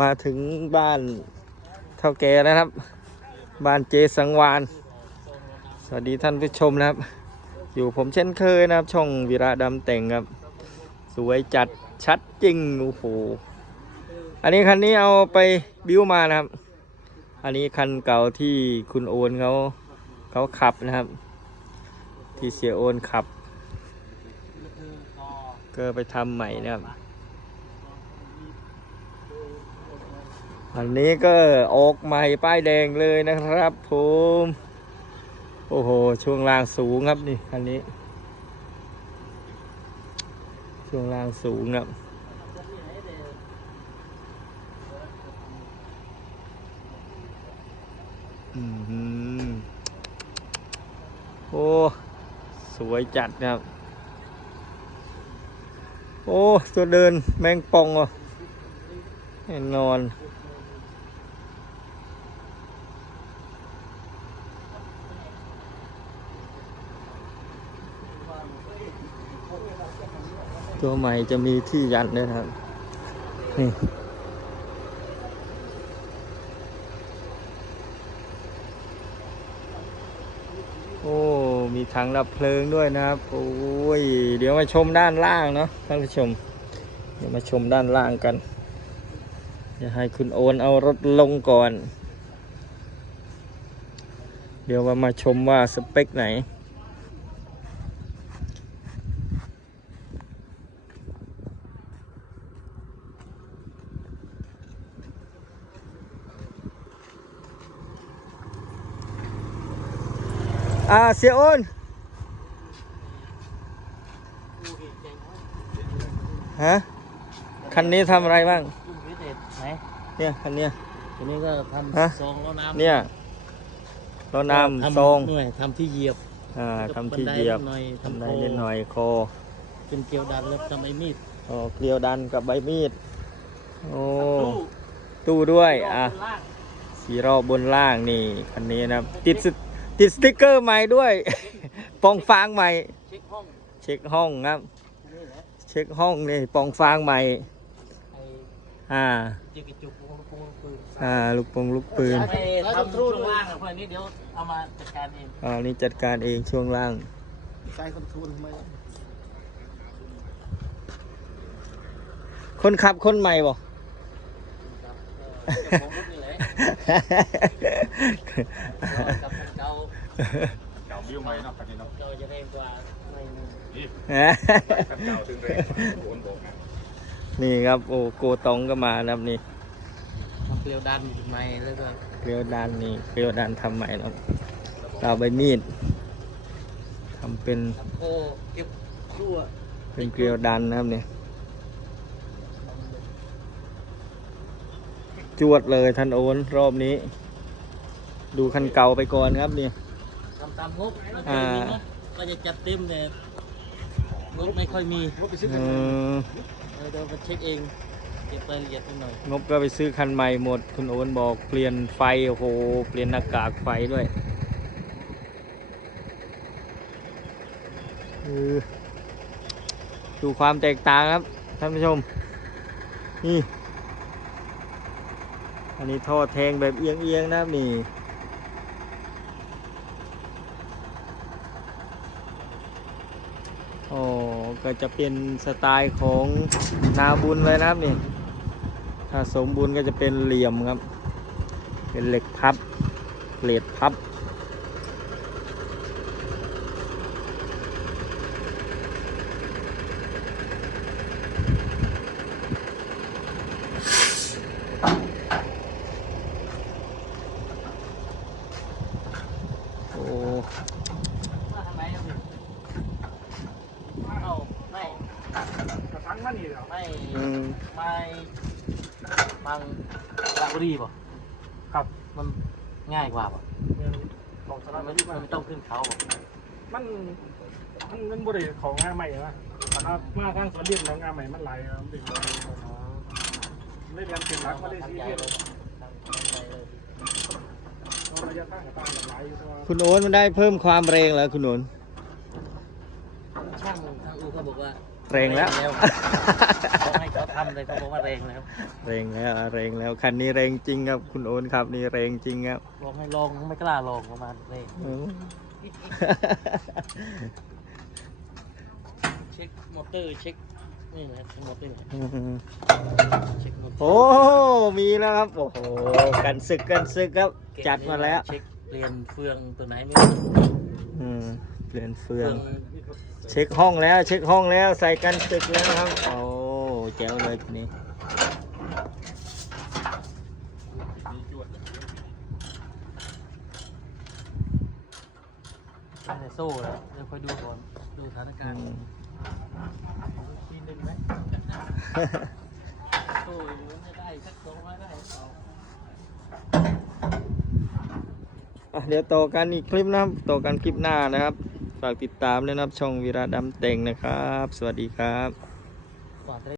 มาถึงบ้านเท่าแก่แล้วครับ บ้านเจสังวาน สวัสดีท่านผู้ชมนะครับ อยู่ผมเช่นเคยนะครับ ช่องวีระดำแต่งครับ สวยจัดชัดจริงโอ้โหอันนี้คันนี้เอาไปบิ้วมานะครับ อันนี้คันเก่าที่คุณโอนเขาเขาขับนะครับ ที่เสียโอนขับ ก็ไปทำใหม่นะครับ อันนี้ก็อกใหม่ป้ายแดงเลยนะครับผมโอ้โห ช่วงล่างสูงครับนี่คันนี้ ช่วงล่างสูงครับอือโอ้ สวยจัดนะครับ โอ้ ตัวเดินแมงป่องอะแน่นอน ตัวใหม่จะมีที่ยันด้วยนะครับนี่โอ้ มีถังดับเพลิงด้วยนะครับ โอ้ย เดี๋ยวมาชมด้านล่างเนาะท่านผู้ชม เดี๋ยวมาชมด้านล่างกันเดี๋ยวให้คุณโอนเอารถลงก่อน เดี๋ยวมามาชมว่าสเปคไหน อ่าเสียโอนฮะคันนี้ทำอะไรบ้างยุ่งพิเศษไหนเนี่ยคันเนี้ยตัวนี้ก็ทฮะำซองแล้วน้ำเนี่ยรถน้ทำทรงหน่วยทำที่เหยียบอ่าทำที่เหยียบบันไดนิดหน่อยทำทำได้โคนิดหน่อยคอเป็นเกลียวดันแล้วทำไอ้มีดอ๋อเกลียวดันกับใบมีดโอ้ตู้ด้วยอะลากสีรอบบนล่างนี่คันนี้นะครับ ติดส ติดสติ๊กเกอร์ใหม่ด้วยปองฟางใหม่ เช็คห้องเช็คห้องครับ นี่แหละเช็คห้องนี่ปองฟางใหม่ ไอ้อ่า จิกกระจุกปูนปูนปืนอ่า ลูกปงลูกปืนไปทำช่วงล่างอะพวกนี้เดี๋ยวเอามาจัดการเองอ่า นี่จัดการเองช่วงล่าง ใช้คอนโทรลทำไมคนขับคนใหม่บอกครับเออเจ้าของรถนี่แหละ กับคน เก่าเก่าบิ้วไหมเนาะคันนี้เนาะเก่าจะแรงกว่าหน่อยหนึงนี่ฮะคันเก่าถึงเลยโอนบอกนะนี่ครับโอ้โกตองก็มานะครับนี่ทำเกลียวดันใหม่แล้วก็เกลียวดันนี่เกลียวดันทำใหม่นะครับเราใบมีดทำเป็นทำโคเก็บรั่วเป็นเกลียวดันนะครับเนี่ยจวดเลยท่านโอนรอบนี้ ดูคันเก่าไปก่อนครับนี่ทำ ตามงบไม่เคอ่ายมีงบก็จะจัดเต็มแต่งบไม่ค่อยมีเออเออเดี๋ยวมาเช็คเองเก็บรายละเอียดนิดหน่อยงบก็ไปซื้อคันใหม่หมด คุณโอนบอกเปลี่ยนไฟ โอ้โห เปลี่ยนหน้ากากไฟด้วยเออดูความแตกต่างครับ ท่านผู้ชม นี่ อันนี้ท่อแทงแบบเอียงๆนะครับนี่ โอ้ก็จะเป็นสไตล์ของนาบุญเลยนะครับนี่ถ้าสมบูรณ์ก็จะเป็นเหลี่ยมครับ เป็นเหล็กพับเลดพับ โอ้ มาทำไมครับเอาไม่ กระทังมันนี่เหรอ ไม่อืมไม่มังลาบุรีป่ะครับมันง่ายกว่าป่ะของสมัระนมัไม่นมันไม่ต้องขึ้นเขาป่ะมันมันมันบริของงานใหม่นะมามาทางสวนเรียนของงานใหม่มันหลายครับเด็กไม่เรียนเป็นหลักไม่ได้ทำซีใจเรียสเลยทำใจเลยระยะทางกับตาหลายอยู่ตัวคุณโอนมันได้เพิ่มความแรงแล้วคุณโอนช่างทางอูเขาบอกว่า แรงแล้วเขาให้เขาทมันเลยเขาบอกว่าแรงแล้วเร่งแล้วอะเร่งแล้วคันนี้เร่งจริงครับคุณโอนครับนี่เร่งจริงครับลองให้ลองไม่กล้าลองประมาณแรงโอ้เช็คมอเตอร์เช็คนี่นะครับเช็คมอเตอร์อืมเช็คมอเตอร์โอ้มีแล้วครับโอ้โหกันศึกกันศึกครับจัดมาแล้วเช็คเปลี่ยนเฟืองตัวไหนไม่รู้อืม เปลี่ยนเฟืเฟือองงเช็คห้องแล้ว เช็คห้องแล้วใส่กันศึกแล้วครับ โอ้แจ๋วเลยทีนี้ใส่โซ่แล้วเดี๋ยวค่อยดูก่อนดูสถานการอืณ์มทีหนึ่งไหมโซ่ยังไม่ได้สักสองร้อยได้หรือเปล่าอะเดี๋ยวต่อกันอีกคลิปนะครับต่อกันคลิปหน้านะครับ ฝากติดตามด้วยนะครับช่องวีระดำเต่งนะครับ สวัสดีครับ